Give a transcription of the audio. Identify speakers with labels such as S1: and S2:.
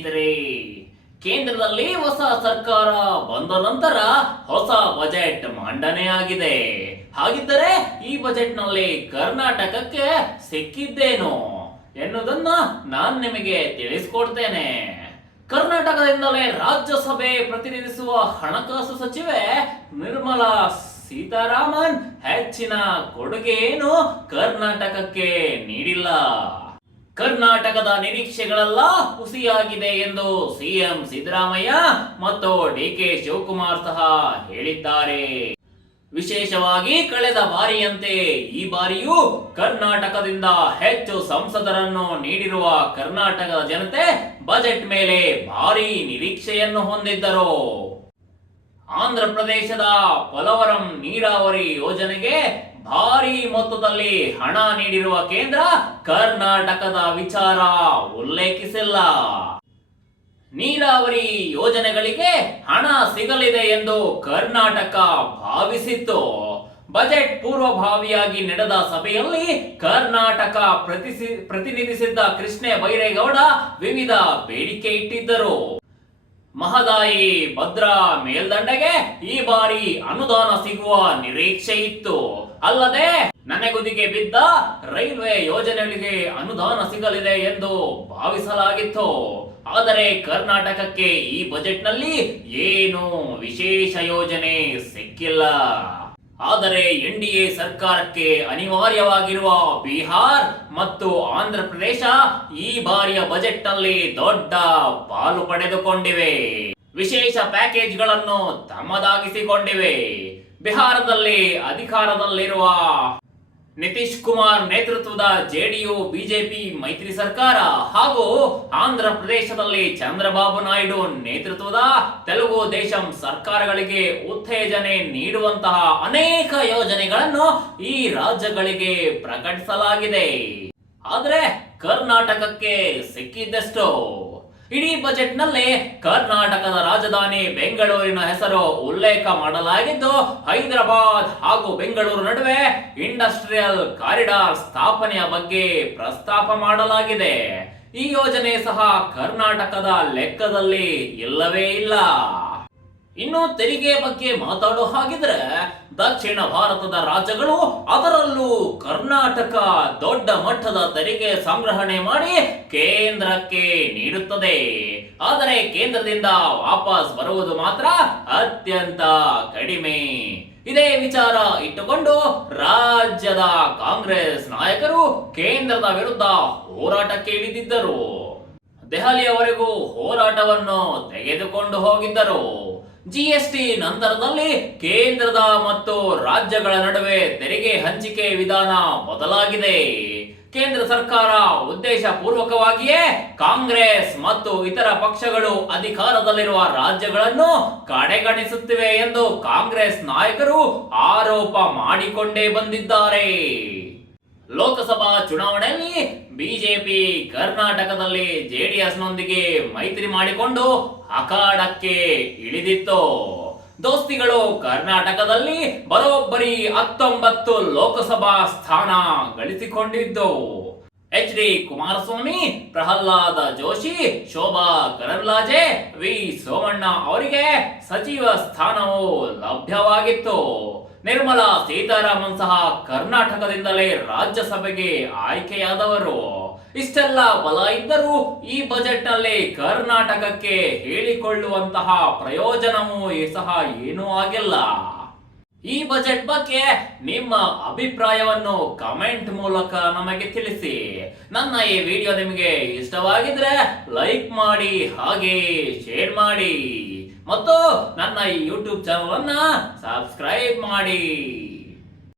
S1: ಸ್ನೇಹಿತರೆ, ಕೇಂದ್ರದಲ್ಲಿ ಹೊಸ ಸರ್ಕಾರ ಬಂದ ನಂತರ ಹೊಸ ಬಜೆಟ್ ಮಂಡನೆಯಾಗಿದೆ ಹಾಗಿದ್ದರೆ ಈ ಬಜೆಟ್ನಲ್ಲಿ ಕರ್ನಾಟಕಕ್ಕೆ ಸಿಕ್ಕಿದ್ದೇನು ಎನ್ನುವುದನ್ನ ನಾನು ನಿಮಗೆ ತಿಳಿಸ್ಕೊಡ್ತೇನೆ. ಕರ್ನಾಟಕದಿಂದಲೇ ರಾಜ್ಯಸಭೆ ಪ್ರತಿನಿಧಿಸುವ ಹಣಕಾಸು ಸಚಿವೆ ನಿರ್ಮಲಾ ಸೀತಾರಾಮನ್ ಹೆಚ್ಚಿನ ಕೊಡುಗೆಯೇನು ಕರ್ನಾಟಕಕ್ಕೆ ನೀಡಿಲ್ಲ. ಕರ್ನಾಟಕದ ನಿರೀಕ್ಷೆಗಳೆಲ್ಲ ಹುಸಿಯಾಗಿದೆ ಎಂದು ಸಿಎಂ ಸಿದ್ದರಾಮಯ್ಯ ಮತ್ತು ಡಿಕೆ ಶಿವಕುಮಾರ್ ಸಹ ಹೇಳಿದ್ದಾರೆ. ವಿಶೇಷವಾಗಿ ಕಳೆದ ಬಾರಿಯಂತೆ ಈ ಬಾರಿಯೂ ಕರ್ನಾಟಕದಿಂದ ಹೆಚ್ಚು ಸಂಸದರನ್ನು ನೀಡಿರುವ ಕರ್ನಾಟಕದ ಜನತೆ ಬಜೆಟ್ ಮೇಲೆ ಭಾರಿ ನಿರೀಕ್ಷೆಯನ್ನು ಹೊಂದಿದ್ದರು. ಆಂಧ್ರ ಪ್ರದೇಶದ ಪೊಲವರಂ ನೀರಾವರಿ ಯೋಜನೆಗೆ ಭಾರಿ ಮೊತ್ತದಲ್ಲಿ ಹಣ ನೀಡಿರುವ ಕೇಂದ್ರ ಕರ್ನಾಟಕದ ವಿಚಾರ ಉಲ್ಲೇಖಿಸಿಲ್ಲ. ನೀರಾವರಿ ಯೋಜನೆಗಳಿಗೆ ಹಣ ಸಿಗಲಿದೆ ಎಂದು ಕರ್ನಾಟಕ ಭಾವಿಸಿತ್ತು. ಬಜೆಟ್ ಪೂರ್ವಭಾವಿಯಾಗಿ ನಡೆದ ಸಭೆಯಲ್ಲಿ ಕರ್ನಾಟಕ ಪ್ರತಿನಿಧಿಸಿದ್ದ ಕೃಷ್ಣ ಬೈರೇಗೌಡ ವಿವಿಧ ಬೇಡಿಕೆ ಇಟ್ಟಿದ್ದರು. ಮಹದಾಯಿ ಭದ್ರಾ ಮೇಲ್ದಂಡೆಗೆ ಈ ಬಾರಿ ಅನುದಾನ ಸಿಗುವ ನಿರೀಕ್ಷೆ ಇತ್ತು. ಅಲ್ಲದೆ ನನೆಗುದಿಗೆ ಬಿದ್ದ ರೈಲ್ವೆ ಯೋಜನೆಗಳಿಗೆ ಅನುದಾನ ಸಿಗಲಿದೆ ಎಂದು ಭಾವಿಸಲಾಗಿತ್ತು. ಆದರೆ ಕರ್ನಾಟಕಕ್ಕೆ ಈ ಬಜೆಟ್ನಲ್ಲಿ ಏನು ವಿಶೇಷ ಯೋಜನೆ ಸಿಕ್ಕಿಲ್ಲ. ಆದರೆ ಎನ್ ಡಿ ಎ ಸರ್ಕಾರಕ್ಕೆ ಅನಿವಾರ್ಯವಾಗಿರುವ ಬಿಹಾರ್ ಮತ್ತು ಆಂಧ್ರ ಪ್ರದೇಶ ಈ ಬಾರಿಯ ಬಜೆಟ್ನಲ್ಲಿ ದೊಡ್ಡ ಪಾಲು ಪಡೆದುಕೊಂಡಿವೆ. ವಿಶೇಷ ಪ್ಯಾಕೇಜ್ಗಳನ್ನು ತಮ್ಮದಾಗಿಸಿಕೊಂಡಿವೆ. ಬಿಹಾರದಲ್ಲಿ ಅಧಿಕಾರದಲ್ಲಿರುವ ನಿತೀಶ್ ಕುಮಾರ್ ನೇತೃತ್ವದ ಜೆಡಿಯು, ಬಿಜೆಪಿ, ಮೈತ್ರಿ ಸರ್ಕಾರ ಹಾಗೂ ಆಂಧ್ರ ಪ್ರದೇಶದಲ್ಲಿ ಚಂದ್ರಬಾಬು ನಾಯ್ಡು ನೇತೃತ್ವದ ತೆಲುಗು ದೇಶಂ ಸರ್ಕಾರಗಳಿಗೆ ಉತ್ತೇಜನೆ ನೀಡುವಂತಹ ಅನೇಕ ಯೋಜನೆಗಳನ್ನು ಈ ರಾಜ್ಯಗಳಿಗೆ ಪ್ರಕಟಿಸಲಾಗಿದೆ. ಆದರೆ ಕರ್ನಾಟಕಕ್ಕೆ ಸಿಕ್ಕಿದ್ದಷ್ಟು. ಇಡೀ ಬಜೆಟ್ನಲ್ಲಿ ಕರ್ನಾಟಕದ ರಾಜಧಾನಿ ಬೆಂಗಳೂರಿನ ಹೆಸರು ಉಲ್ಲೇಖ ಮಾಡಲಾಗಿದ್ದು, ಹೈದರಾಬಾದ್ ಹಾಗೂ ಬೆಂಗಳೂರು ನಡುವೆ ಇಂಡಸ್ಟ್ರಿಯಲ್ ಕಾರಿಡಾರ್ ಸ್ಥಾಪನೆಯ ಬಗ್ಗೆ ಪ್ರಸ್ತಾಪ ಮಾಡಲಾಗಿದೆ. ಈ ಯೋಜನೆ ಸಹ ಕರ್ನಾಟಕದ ಲೆಕ್ಕದಲ್ಲಿ ಇಲ್ಲವೇ ಇಲ್ಲ. ಇನ್ನು ತೆರಿಗೆ ಬಗ್ಗೆ ಮಾತಾಡೋ ಹಾಗಿದ್ರೆ ದಕ್ಷಿಣ ಭಾರತದ ರಾಜ್ಯಗಳು ಅದರಲ್ಲೂ ಕರ್ನಾಟಕ ದೊಡ್ಡ ಮಟ್ಟದ ತೆರಿಗೆ ಸಂಗ್ರಹಣೆ ಮಾಡಿ ಕೇಂದ್ರಕ್ಕೆ ನೀಡುತ್ತದೆ. ಆದರೆ ಕೇಂದ್ರದಿಂದ ವಾಪಸ್ ಬರುವುದು ಮಾತ್ರ ಅತ್ಯಂತ ಕಡಿಮೆ. ಇದೇ ವಿಚಾರ ಇಟ್ಟುಕೊಂಡು ರಾಜ್ಯದ ಕಾಂಗ್ರೆಸ್ ನಾಯಕರು ಕೇಂದ್ರದ ವಿರುದ್ಧ ಹೋರಾಟಕ್ಕೆ ಇಳಿದಿದ್ದರು. ದೆಹಲಿಯವರೆಗೂ ಹೋರಾಟವನ್ನು ತೆಗೆದುಕೊಂಡು ಹೋಗಿದ್ದರು. ಜಿಎಸ್ಟಿ ನಂತರದಲ್ಲಿ ಕೇಂದ್ರದ ಮತ್ತು ರಾಜ್ಯಗಳ ನಡುವೆ ತೆರಿಗೆ ಹಂಚಿಕೆ ವಿಧಾನ ಬದಲಾಗಿದೆ. ಕೇಂದ್ರ ಸರ್ಕಾರ ಉದ್ದೇಶ ಪೂರ್ವಕವಾಗಿಯೇ ಕಾಂಗ್ರೆಸ್ ಮತ್ತು ಇತರ ಪಕ್ಷಗಳು ಅಧಿಕಾರದಲ್ಲಿರುವ ರಾಜ್ಯಗಳನ್ನು ಕಡೆಗಣಿಸುತ್ತಿವೆ ಎಂದು ಕಾಂಗ್ರೆಸ್ ನಾಯಕರು ಆರೋಪ ಮಾಡಿಕೊಂಡೇ ಬಂದಿದ್ದಾರೆ. ಲೋಕಸಭಾ ಚುನಾವಣೆಯಲ್ಲಿ ಬಿಜೆಪಿ ಕರ್ನಾಟಕದಲ್ಲಿ ಜೆಡಿಎಸ್ನೊಂದಿಗೆ ಮೈತ್ರಿ ಮಾಡಿಕೊಂಡು ಅಖಾಡಕ್ಕೆ ಇಳಿದಿತ್ತು. ದೋಸ್ತಿಗಳು ಕರ್ನಾಟಕದಲ್ಲಿ ಬರೋಬ್ಬರಿ ಹತ್ತೊಂಬತ್ತು ಲೋಕಸಭಾ ಸ್ಥಾನ ಗಳಿಸಿಕೊಂಡಿದ್ದು. H D Kumaraswamy, Prahlad Joshi, Shobha Karandlaje, V Somanna ಅವರಿಗೆ ಸಚಿವ ಸ್ಥಾನವು ಲಭ್ಯವಾಗಿತ್ತು. ನಿರ್ಮಲಾ ಸೀತಾರಾಮನ್ ಸಹ ಕರ್ನಾಟಕದಿಂದಲೇ ರಾಜ್ಯಸಭೆಗೆ ಆಯ್ಕೆಯಾದವರು. ಇಷ್ಟೆಲ್ಲ ಬಲ ಇದ್ದರೂ ಈ ಬಜೆಟ್ನಲ್ಲಿ ಕರ್ನಾಟಕಕ್ಕೆ ಹೇಳಿಕೊಳ್ಳುವಂತಹ ಪ್ರಯೋಜನವೂ ಸಹ ಏನೂ ಆಗಿಲ್ಲ. ಈ ಬಜೆಟ್ ಬಗ್ಗೆ ನಿಮ್ಮ ಅಭಿಪ್ರಾಯವನ್ನು ಕಮೆಂಟ್ ಮೂಲಕ ನಮಗೆ ತಿಳಿಸಿ. ನನ್ನ ಈ ವಿಡಿಯೋ ನಿಮಗೆ ಇಷ್ಟವಾಗಿದ್ರೆ ಲೈಕ್ ಮಾಡಿ, ಹಾಗೆ ಶೇರ್ ಮಾಡಿ. ಮತ್ತು ನನ್ನ ಈ ಯೂಟ್ಯೂಬ್ ಚಾನಲ್ ಅನ್ನ ಸಬ್ಸ್ಕ್ರೈಬ್ ಮಾಡಿ.